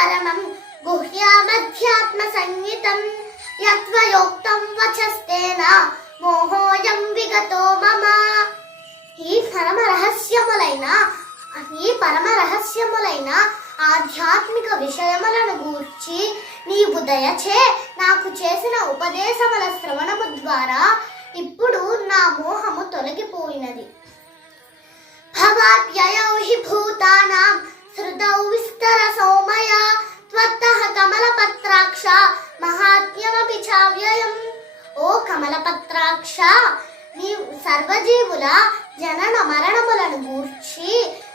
పరమం గుహ్యామధ్యాత్మ సంగీతం యత్వయోక్తం వచస్తేన మోహోయం విగతో మమ. ఈ పరమ రహస్యములైన ఆధ్యాత్మిక విషయములను గూర్చి నీవు దయచే నాకు చేసిన ఉపదేశముల శ్రవణము ద్వారా ఇప్పుడు నా మోహము తొలగిపోయినది. భవాప్యయౌ హి భూతానాం శ్రుతౌ విస్తర సౌమయ త్వత్తః కమలపత్రాక్ష మహాత్మ్యమపి చావ్యయం. ఓ కమలపత్రాక్ష, నీ సర్వజీవుల జనన మరణములను గూర్చి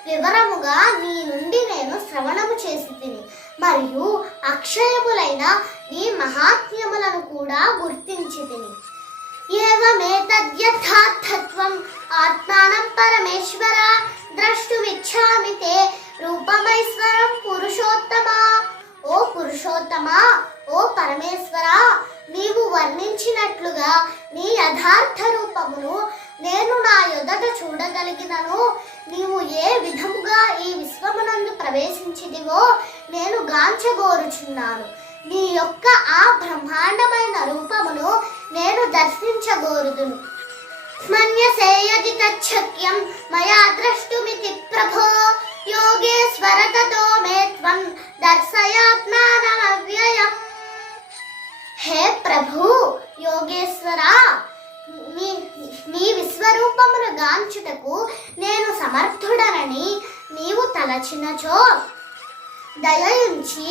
వివరముగా నీ నుండి నేను శ్రవణము చేసి తిని, మరియు అక్షయములైన నీ మహాత్మ్యములను కూడా గుర్తించి తిని. ఏవమేతద్యథార్థత్వం ఆత్మానం పరమేశ్వర ద్రష్టుమిచ్ఛామి తే రూపమైశ్వరం పురుషోత్తమా. ఓ పురుషోత్తమా, ఓ పరమేశ్వర, నీవు వర్ణించినట్లుగా నీ యథార్థ రూపమును నేను నా ఎదుట చూడగలిగినను. నీవు ఏ విధముగా ఈ విశ్వమునందు ప్రవేశించిదివో నేను గాంచగోరుచున్నాను. నీ యొక్క ఆ బ్రహ్మాండమైన రూపమును నేను దర్శించగోరుదును. మన్యసేయది తచ్చక్యం మయా ద్రష్టుమితి ప్రభో యోగేశ్వర తతో మే త్వం దర్శయాత్మానమవ్యయం. హే ప్రభు యోగేశ్వర, నీ విశ్వరూపమును గాంచుటకు నేను సమర్థుడనని నీవు తలచినచో దయయుంచి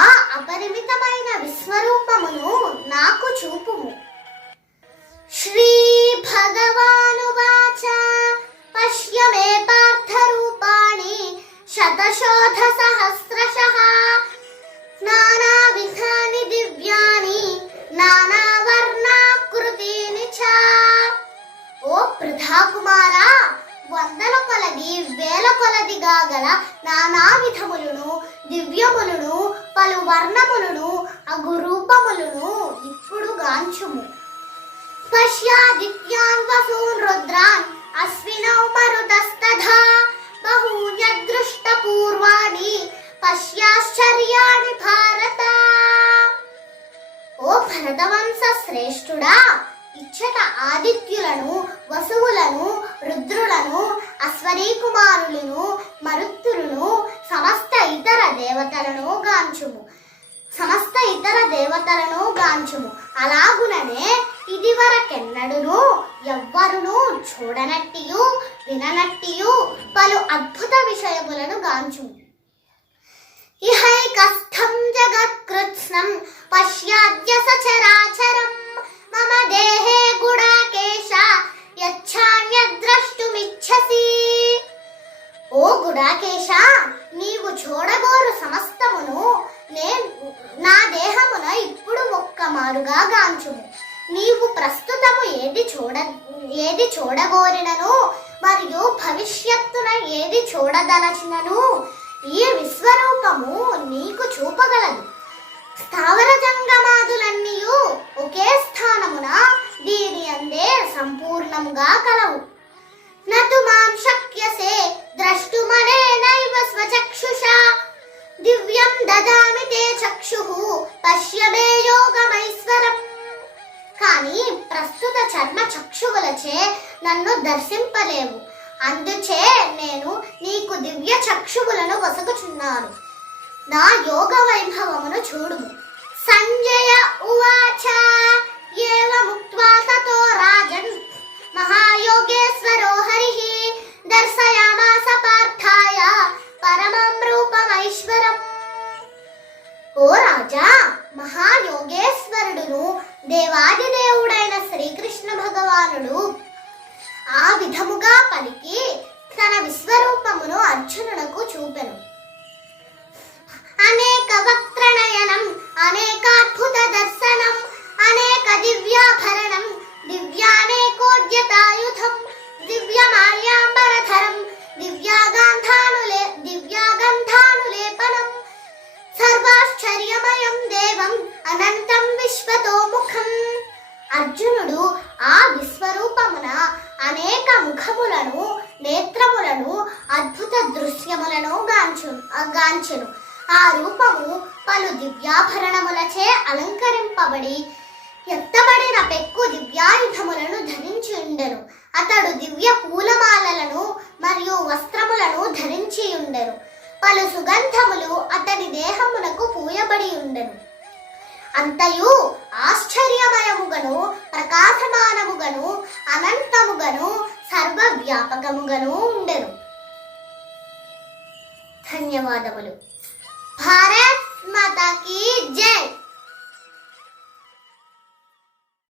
ఆ అపరిమితమైన విశ్వరూపమును నాకు చూపుము. శ్రీ భగవానువాచ పశ్య మే పార్థ రూపాణి శతశోధ సహస్రశః నానావిధాని దివ్యాని నానావర్ణాకృతీని చ. ఓ పృథాకుమారా, వందల కొలది వేల కొలదిగా గల నానా విధములను దివ్యములను పలు వర్ణములను అగు రూపములను ఇప్పుడు గాంచుము. పశ్యాదిత్యాన్ వసూన్ రుద్రాన్ అశ్వినౌ మరుతస్తథా బహూన్యదృష్ట పూర్వాణి పశ్యాశ్చర్యాణి భారత. ఓ భరతవంశ శ్రేష్ఠుడా, ఇచ్చట ఆదిత్యులను వసువులను రుద్రులను అశ్వనీ కుమారులను మరుత్తులను సమస్త ఇతర దేవతలను గాంచుము. అలాగుననే ఇదివరకెన్నడును ఎవ్వరును చూడనట్టియు విననట్టియు పలు అద్భుత విషయములను గాంచుము. ఇహైకస్థం జగత్కృత్స్నం పశ్యాద్య సచరాచరం మమ దేహే గుడాకేశ యచ్ఛాన్యద్రష్టుమిచ్ఛసి. ఓ గుడాకేశ, నీవు చూడగోరు సమస్తమును నా దేహమున ఇప్పుడు ఒక్కమారుగా గాంచుము. నీవు ప్రస్తుతము ఏది చూడగోరినను మరియు భవిష్యత్తున ఏది చూడదలచినను ఈ విశ్వరూపము నీకు చూపగలదు. స్థావర జంగమాదులన్నీయు ఒకే స్థానమున దీని అందే సంపూర్ణముగా కలవు. నతు మాం శక్యసే ద్రష్టుమనేనైవ స్వచక్షుషా దివ్యం దదామి తే చక్షుః పశ్య మే యోగమైశ్వరం. కానీ ప్రస్తుత చర్మ చక్షువులచే నన్ను దర్శింపలేవు. అందుచే నేను నీకు దివ్య చక్షువులను వసగుచున్నాను. నా యోగ వైభవమును చూడుము. సంజయ ఉవాచ ఏవముక్త్వా తతో రాజన్ మహాయోగేశ్వరో హరిః దర్శయామాస పార్థాయ పరమం రూపమైశ్వరం. ఓ రాజా, మహాయోగేశ్వరుడును దేవాదిదేవుడైన శ్రీకృష్ణ భగవానుడు ఆ విధముగా పలికి తన విశ్వరూపమును అర్జునునకు చూపెను. అనేక వక్త్రనయనం అనేకాద్భుత దర్శనం అనేక దివ్యాభరణం దివ్యానేకోద్యతాయుధం దివ్యమాల్యాంబరధరం దివ్యాగంధానులేపనం సర్వాశ్చర్యమయం దేవం అనంతం విశ్వతోముఖం. అర్జునుడు ఆ విశ్వరూపమున అనేక ముఖములను నేత్రములను అద్భుత దృశ్యములను గాంచెను. ఆ రూపము పలు దివ్యాభరణములచే అలంకరింపబడి ఎత్తబడిన పెక్కు దివ్యాయుధములను ధరించి ఉండెను. అతడు దివ్య పూలమాలలను మరియు వస్త్రములను ధరించి ఉండెను. పలు సుగంధములు అతని దేహమునకు పూయబడి ఉండెను. అంతయు ఆశ్చర్యమయముగను ప్రకాశమానముగను అనంతముగను సర్వవ్యాపకముగను ఉండెను. ధన్యవాదములు. భారత్ మాతా కీ జై.